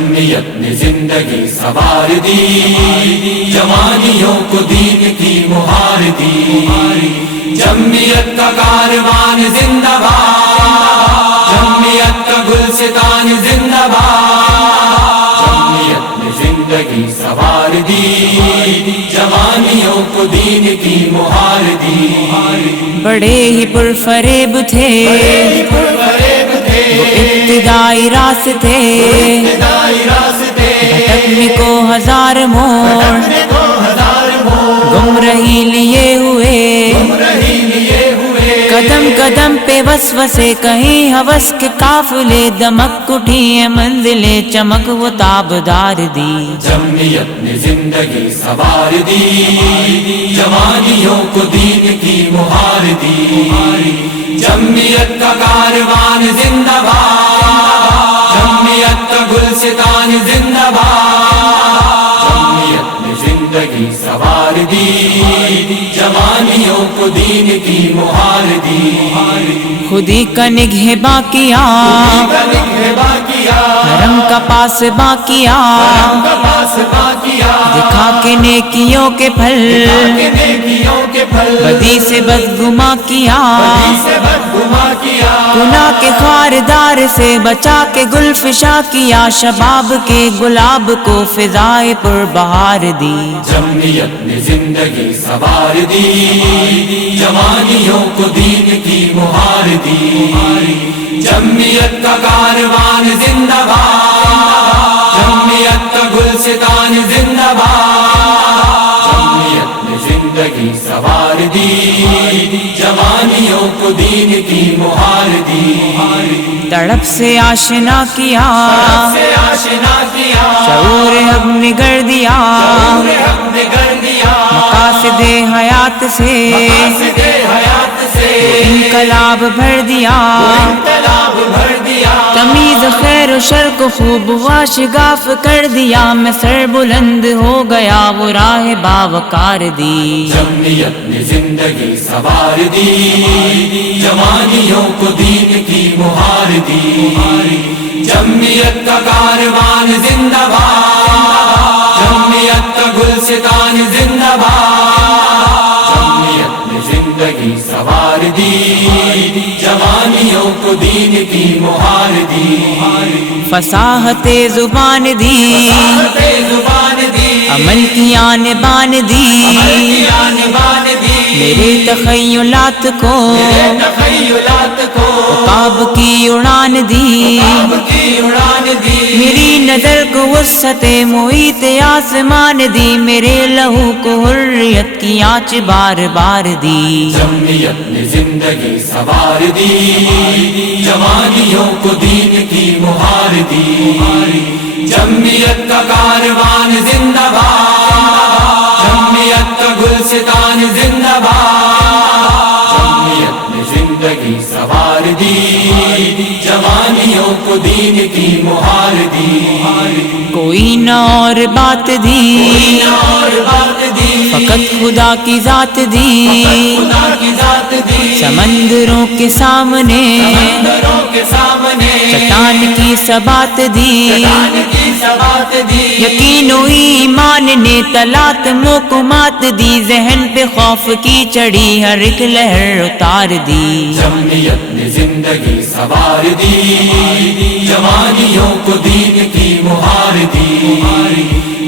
جمعیت نے زندگی سوار دی، جوانیوں کو دین کی مہار دی، جمعیت کا کاروان زندہ باد، جمعیت کا گلستان زندہ باد، جمعیت نے زندگی سوار دی، جوانیوں کو دین کی مہار دی۔ بڑے ہی پرفریب تھے وہ ابتدائی راستے، بھٹکنے کو ہزار موڑ، گمراہی لیے ہوئے، قدم قدم پہ وسوسے، کہیں ہوس کے قافلے، دمک اٹھی ہے منزلیں، چمک وہ تابدار دی۔ جمعیت نے زندگی سوار دی، جوانیوں کو دین کی مہار دی، جمعیت کا کاروان زندہ باد، جمعیت کا گلستان زندہ باد، جمعیت نے زندگی سوار دی، جوانیوں کو دین کی مہار دی۔ خودی کا نگہباں کیا، حرم کا پاسباں کیا، دکھا کے نیکیوں کے پھل، بدی سے بدگماں کیا، گناہ کے خاردار سے بچا کے گل فشاں کیا، شباب کے گلاب کو فضائے پر بہار دی۔ جمعیت نے زندگی سوار دی، جوانیوں کو دین کی مہار دی، جمعیت کا کاروان زندہ باد، جمعیت کا گلستان زندہ باد، جمعیت نے زندگی سوار دی، جوانیوں کو دین کی مہار دی۔ تڑپ سے آشنا کیا، شعور حق نگڑ دیا، مقاصد حیات سے انقلاب بھر دیا، تمیز خیر و شر کو خوب واشگاف کر دیا، میں سر بلند ہو گیا وہ راہ باوقار دی۔ جمعیت نے زندگی سوار دی، جوانیوں کو دین کی مہار دی، جمعیت کا کاروان زندہ باد، جمعیت کا گلستان زندہ باد، جمعیت نے زندگی سوار دی، جوانیوں کو دین کی مہار دی۔ فصاحت زبان دی، عمل کی آن بان دی، میرے تخیلات کو عقاب کی اڑان دی، میری نظر کو وسعت محیط آسمان دی، میرے لہو کو حریت کی آنچ بار بار دی۔ جمعیت نے زندگی سوار دی، جوانیوں کو دین کی مہار دی، جمعیت کا کاروان زندہ باد، جمعیت کا گلستان زندہ باد، جمعیت نے زندگی سوار دی، جوانیوں کو دین کی مہار دی۔ کوئی نہ اور بات دی، فقط خدا کی ذات دی، سمندروں کے سامنے چٹان کی ثبات دی، یقین و ایمان نے تلاطموں کو مات دی، ذہن پہ خوف کی چڑھی ہر ایک لہر اتار دی۔ جمعیت نے زندگی سوار دی، جوانیوں کو دین کی مہار دی،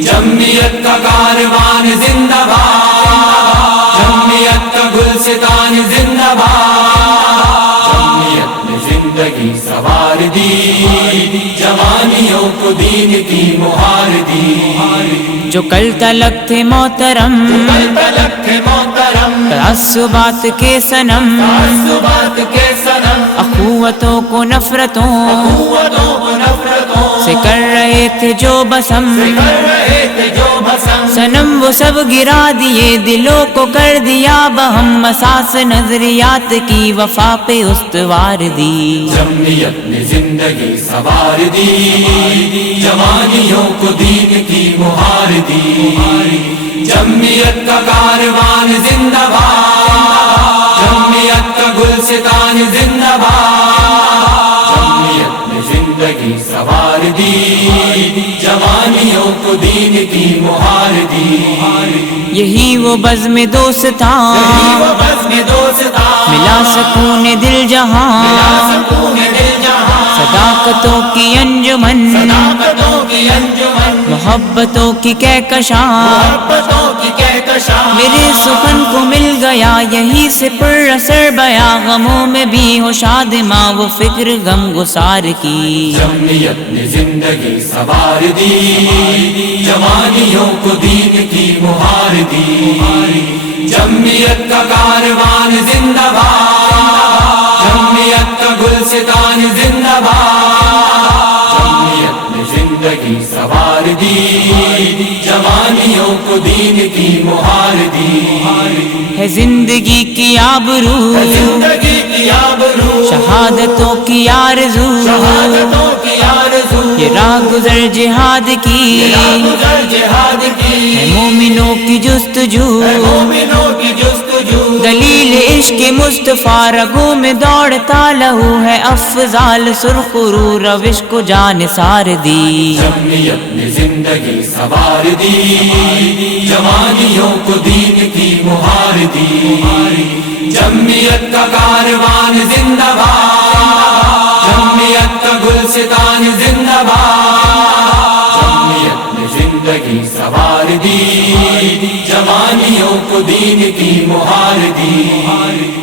جمعیت کا کاروان زندہ باد، جمعیت کا گلستان زندہ باد، جمعیت نے زندگی سوار دی، جوانیوں کو دین کی مہار دی۔ جو کل تلک تھے محترم، تعصبات کے صنم، اخوتوں کو نفرتوں سے کر رہے تھے جو بسم، صنم وہ سب گرا دیے، دلوں کو کر دیا بہم، اساس نظریات کی وفا پہ استوار دی۔ جمعیت نے زندگی سوار دی، جوانیوں کو دین کی مہار دی، جمعیت کا کاروان زندہ باد، جمعیت کا گلستان زندہ باد، جمعیت نے زندگی سوار سوار دی جوانیوں کو دین کی مہار دی یہی وہ بزم دوست تھا وہ بزم دوست تھا ملا سکون دل جہاں سکون دل جہاں صداقتوں کی انجمن صداقتوں کی انجمن محبتوں کی کہکشاں محبتوں کی کہکشاں میرے سخن کو مل گیا یہی سے پر اثر بیا غموں میں بھی ہو شادماں وہ فکر غم گسار کی جمعیت نے زندگی سوار دی جوانیوں کو دین کی مہار دی جمعیت کا کاروان زندہ باد جمعیت کا گلستان زندہ باد جمعیت نے زندگی سوار دی جوانیوں کو دین کی مہار دی ہے زندگی کی آبرو زندگی کی آبرو شہادتوں کی آرزو شہادتوں کی آرزو یہ راہ گزر جہاد کی گزر جہاد کی ہے مومنوں کی جستجو مومنوں کی جستجو دلیل عشق مصطفیٰ رگوں میں دوڑتا لہو ہے افضال سرخ رو روش کو جان سار دی جمعیت نے زندگی سوار دی جوانیوں کو دین کی مہار دی جمعیت کا کاروان زندہ باد جمعیت کا گلستان زندہ باد جمعیت نے زندگی سوار دی جوانیوں کو دین کی مہار دی